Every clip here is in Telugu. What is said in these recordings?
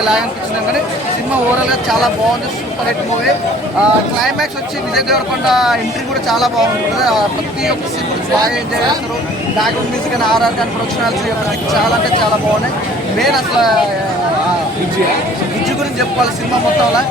కొద్దిగా లాగ్ అనిపించింది, కానీ సినిమా ఓవరాల్గా చాలా బాగుంది. Super hit movie. క్లైమాక్స్ వచ్చి విజయ్ దేవరకొండ ఎంట్రీ కూడా చాలా బాగుంటుంది. ప్రతి ఒక్క సీన్ బాగా ఎంజాయ్ చేస్తారు. బ్యాక్గ్రౌండ్ మ్యూజిక్ కానీ ఆర్ఆర్ కానీ ప్రొడక్షన్ చాలా అంటే చాలా బాగున్నాయి. మెయిన్ అసలు బుజ్జి గురించి చెప్పుకోవాలి. సినిమా మొత్తంలో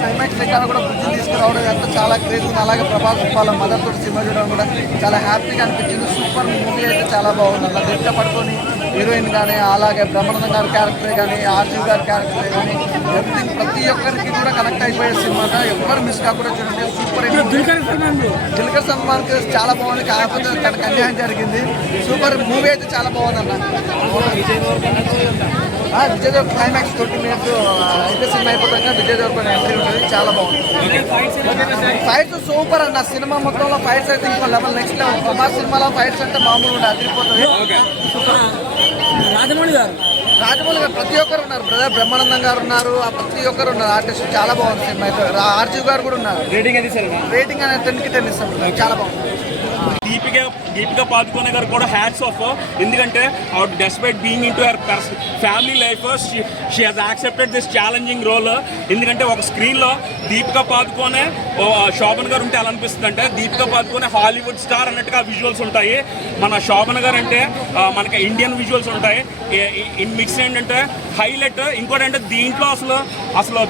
క్లైమాక్స్ లెక్క కూడా బుజ్జిని తీసుకురావడం అంతా చాలా క్రేజ్ ఉంది. అలాగే ప్రభాస్ వాళ్ళ మదర్ తోటి సినిమా చూడడం కూడా చాలా హ్యాపీగా అనిపించింది. సూపర్ మూవీ అయితే చాలా బాగుంది. అలా దగ్గర పడుకొని హీరోయిన్ కానీ, అలాగే బ్రహ్మానందం గారి క్యారెక్టర్ కానీ, ఆర్జీవ్ గారి క్యారెక్టర్ కానీ, ఎవ్రీథింగ్ ప్రతి ఒక్కరికి కూడా కనెక్ట్ అయిపోయే సినిమా. ఎవరు మిస్ కాకుండా చూడండి. సూపర్ దుల్కర్ సల్మాన్కి చాలా బాగుంది, కాకపోతే తనకు అన్యాయం జరిగింది. సూపర్ మూవీ అయితే చాలా బాగుంది అన్న. విజయ్ దేవర్ క్లైమాక్స్ 20 minutes అయితే సినిమా అయిపోతాక విజయ్ దేవర్ ఎంట్రీ ఉంటుంది, చాలా బాగుంది. ఫైట్స్ సూపర్ అన్న. సినిమా మొత్తంలో ఫైట్స్ అయితే ఇంకో లెవెల్, నెక్స్ట్ లెవెల్. ప్రభాస్ సినిమాలో ఫైట్స్ అంటే మామూలు ఉండే అదిరిపోతుంది. రాజమౌళి గారు ప్రతి ఒక్కరు ఉన్నారు. బ్రదర్ బ్రహ్మానందం గారు ఉన్నారు, ప్రతి ఒక్కరు ఉన్నారు. ఆర్టిస్ట్ చాలా బాగుంది సినిమా అయితే. ఆర్జీవ్ గారు కూడా ఉన్నారు. రేటింగ్ అనేది 10కి 10 ఇస్తాం. చాలా బాగుంది. దీపికా పాదుకోనే గారు కూడా హ్యాట్స్ ఆఫ్. ఎందుకంటే out despite being in to her family life she has accepted this challenging role. ఎందుకంటే ఒక స్క్రీన్లో దీపికా పాదుకోనే శోభన్ గారు ఉంటే ఎలా అనిపిస్తుంది అంటే దీపికా పాదుకోనే హాలీవుడ్ స్టార్ అన్నట్టుగా విజువల్స్ ఉంటాయి. మన శోభన్ గారు అంటే మనకి ఇండియన్ విజువల్స్ ఉంటాయి. ఇన్ మిక్స్ ఏంటంటే హైలైట్. ఇంకోటి అంటే దీంట్లో అసలు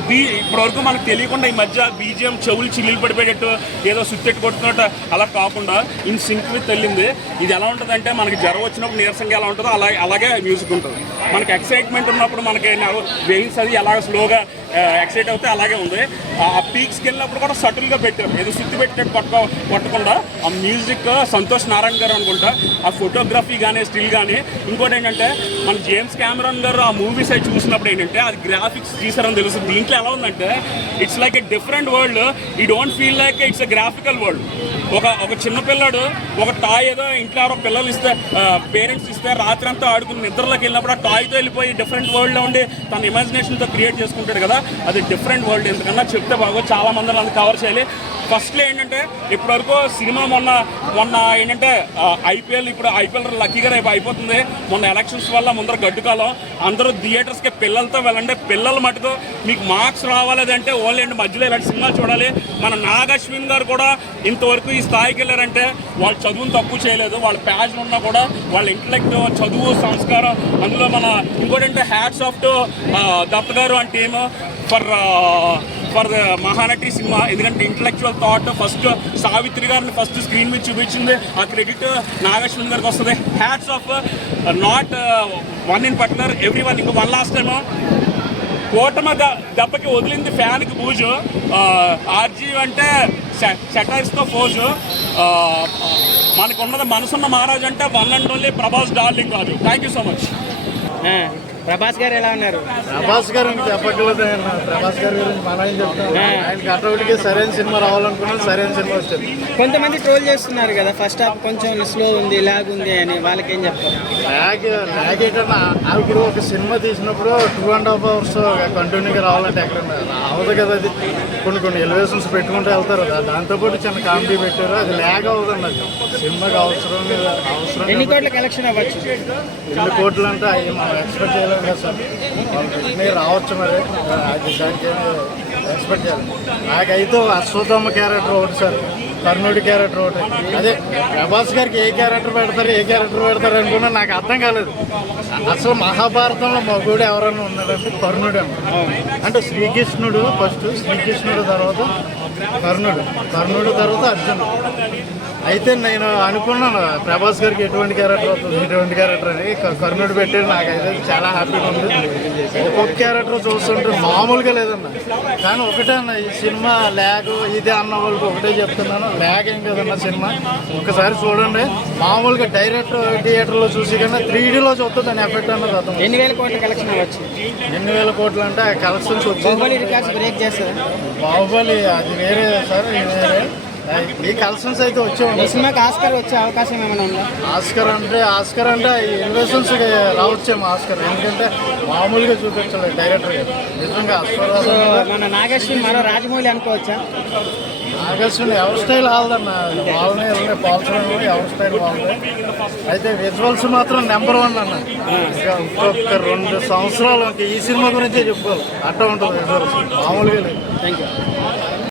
ఇప్పటివరకు మనకు తెలియకుండా ఈ మధ్య బీజిఎం చెవులు చిల్లులు పడిపోయేటట్టు ఏదో సుత్తెట్టు కొట్టుకున్నట్టు అలా కాకుండా ఇన్ సింక్ విత్ వెళ్ళింది. ఇది ఎలా ఉంటుంది అంటే మనకి జ్వరం వచ్చినప్పుడు నీరసంగా ఎలా ఉంటుందో అలాగే మ్యూజిక్ ఉంటుంది. మనకి ఎక్సైట్మెంట్ ఉన్నప్పుడు మనకి వెయిన్స్ అది ఎలాగ స్లోగా ఎక్సైట్ అవుతే అలాగే ఉంది. ఆ పీక్స్కి వెళ్ళినప్పుడు కూడా సటిల్గా పెట్టారు, ఏదో సుత్తి పెట్టినట్టు కొట్టకుండా. ఆ మ్యూజిక్ సంతోష్ నారాయణ గారు అనుకుంటా, ఆ ఫోటోగ్రఫీ కానీ స్టిల్ కానీ. ఇంకోటి ఏంటంటే మన జేమ్స్ కెమెరాన్ గారు ఆ మూవీస్ అవి చూసినప్పుడు ఏంటంటే అది గ్రాఫిక్స్ తీసారని తెలుస్తుంది. దీంట్లో ఎలా ఉందంటే it's like a different world. You don't feel like it's a graphical world. ఒక చిన్న పిల్లాడు ఒక టాయ్ ఏదో ఇంట్లో ఎవరో పిల్లలు ఇస్తే పేరెంట్స్ ఇస్తే రాత్రి అంతా ఆడుకుని నిద్రలోకి వెళ్ళినప్పుడు ఆ టాయ్తో వెళ్ళిపోయి డిఫరెంట్ వరల్డ్లో ఉండి తన ఇమాజినేషన్తో క్రియేట్ చేసుకుంటాడు కదా, అది డిఫరెంట్ వరల్డ్. ఎందుకన్నా చెప్తే బాగో చాలా మంది అది కవర్ చేయాలి. ఫస్ట్లో ఏంటంటే ఇప్పటివరకు సినిమా మొన్న ఏంటంటే ఐపీఎల్ లక్కీగా రేపు అయిపోతుంది. మొన్న ఎలక్షన్స్ వల్ల ముందర గడ్డుకాలం అందరూ థియేటర్స్కి పిల్లలతో వెళ్ళండి. పిల్లలు మటుకు మీకు మార్క్స్ రావాలంటే ఓన్లీ అండి మధ్యలో ఇలాంటి సినిమాలు చూడాలి. మన నాగశ్విన్ గారు కూడా ఇంతవరకు ఈ స్థాయికి వెళ్ళారంటే వాళ్ళు చదువును తక్కువ చేయలేదు. వాళ్ళ ప్యాషన్ ఉన్నా కూడా వాళ్ళ ఇంటలెక్ట్, చదువు, సంస్కారం. అందులో మన ఇంకోటి అంటే హ్యాట్స్ ఆఫ్ టు దత్ గారు and team for the Mahanati cinema. ఎందుకంటే ఇంటలెక్చువల్ థాట్ ఫస్ట్ సావిత్రి గారిని ఫస్ట్ స్క్రీన్ మీద చూపించింది. ఆ క్రెడిట్ నాగశ్విన్ గారికి వస్తుంది. Hats off not one in particular every one. ఇంకో వన్ లాస్ట్ టైము కోటమ దెబ్బకి వదిలింది ఫ్యాన్కి బూజు. ఆర్జీ అంటే సెటైర్స్తో ఫోజు. మనకు ఉన్నది మనసున్న మహారాజు అంటే one and only Prabhas darling Raju. Thank you so much. Prabhas గారు ఎలా ఉన్నారు? ప్రభాస్ గారు చెప్పట్లేదు. ప్రభాస్ గారి గురించి మనం ఏం చెప్తాం. ఆయన కటౌట్కి సరైన సినిమా రావాలనుకున్నాను, సరైన సినిమా వచ్చింది. కొంతమంది ట్రోల్ చేస్తున్నారు కదా, ఫస్ట్ హాఫ్ కొంచెం స్లో ఉంది, లాగ్ ఉంది అని. వాళ్ళకి ఏం చెప్తారు? లాగ్ ఏంటన్నా, ఇప్పుడు ఒక సినిమా తీసినప్పుడు 2.5 hours కంటిన్యూగా రావాలంటే ఎక్కడ అవ్వదు కదా. అది కొన్ని ఎలివేషన్స్ పెట్టుకుంటూ వెళ్తారు కదా. దాంతోపాటు చిన్న కామెడీ పెట్టారు, అది లాగ్ అవ్వదండి. అది సినిమాకి అవసరం. ఎన్ని కోట్ల కలెక్షన్ అవ్వచ్చు? 2 కోట్లు అంటే అవి మనం ఎక్స్పెక్ట్ చేయలేము కదా సార్. వాళ్ళు రావచ్చు మరి, అది దానికి ఎక్స్పెక్ట్ చేయాలి. నాకైతే అశ్వత్థామ క్యారెక్టర్ ఒకటి సార్, కర్ణుడి క్యారెక్టర్ ఒకటి. అదే ప్రభాస్ గారికి ఏ క్యారెక్టర్ పెడతారు అనుకున్నా నాకు అర్థం కాలేదు. అసలు మహాభారతంలో మగుడు ఎవరైనా ఉన్నాడంటే కర్ణుడు అంటే శ్రీకృష్ణుడు ఫస్ట్, శ్రీకృష్ణుడు తర్వాత కర్ణుడు తర్వాత అర్జునుడు. అయితే నేను అనుకున్నాను ప్రభాస్ గారికి ఎటువంటి క్యారెక్టర్ అని. కర్ణుడు పెట్టాడు. నాకైతే చాలా హ్యాపీగా ఉంది. ఒక్కొక్క క్యారెక్టర్ చూస్తుంటే మామూలుగా లేదన్న. కానీ ఒకటే అన్న, ఈ సినిమా ల్యాగ్ ఇదే అన్న వాళ్ళకి ఒకటే చెప్తున్నాను, ల్యాగ్ ఏం కదన్న సినిమా. ఒకసారి చూడండి. మామూలుగా డైరెక్ట్ థియేటర్లో చూసి కన్నా 3Dలో చూస్తే దాని ఎఫెక్ట్ అన్నది అర్థం. 8,000 కోట్ల కలెక్షన్ అవ్వచ్చు. 8,000 కోట్లు అంటే కలెక్షన్స్ వచ్చి బాహుబలి అది వేరే సార్, ఇది వేరే. ఈ కలెక్షన్స్ అయితే వచ్చే సినిమాకి ఆస్కర్ వచ్చే అవకాశం ఏమైనా ఉందా? ఆస్కర్ అంటే ఇన్వెషన్స్ రావచ్చేమో ఆస్కర్. ఎందుకంటే మామూలుగా చూపించలేదు డైరెక్టర్ గారు. నిజంగా మన నాగేశ్వరి మరో రాజమౌళి అనుకోవచ్చా? నాగేశ్వరి ఎవరి స్టైల్ వాళ్ళదన్న, వాళ్ళని ఎవరిని పోల్చడం ఎవరి స్టైల్ వాళ్ళదే. అయితే విజువల్స్ మాత్రం నెంబర్ 1 అన్న. ఇంకా ఇంకొక 2 సంవత్సరాలు ఈ సినిమా గురించే చెప్పుకోవాలి, అట్లా ఉంటుంది విజువల్స్, మామూలుగా లేదు. Thank you.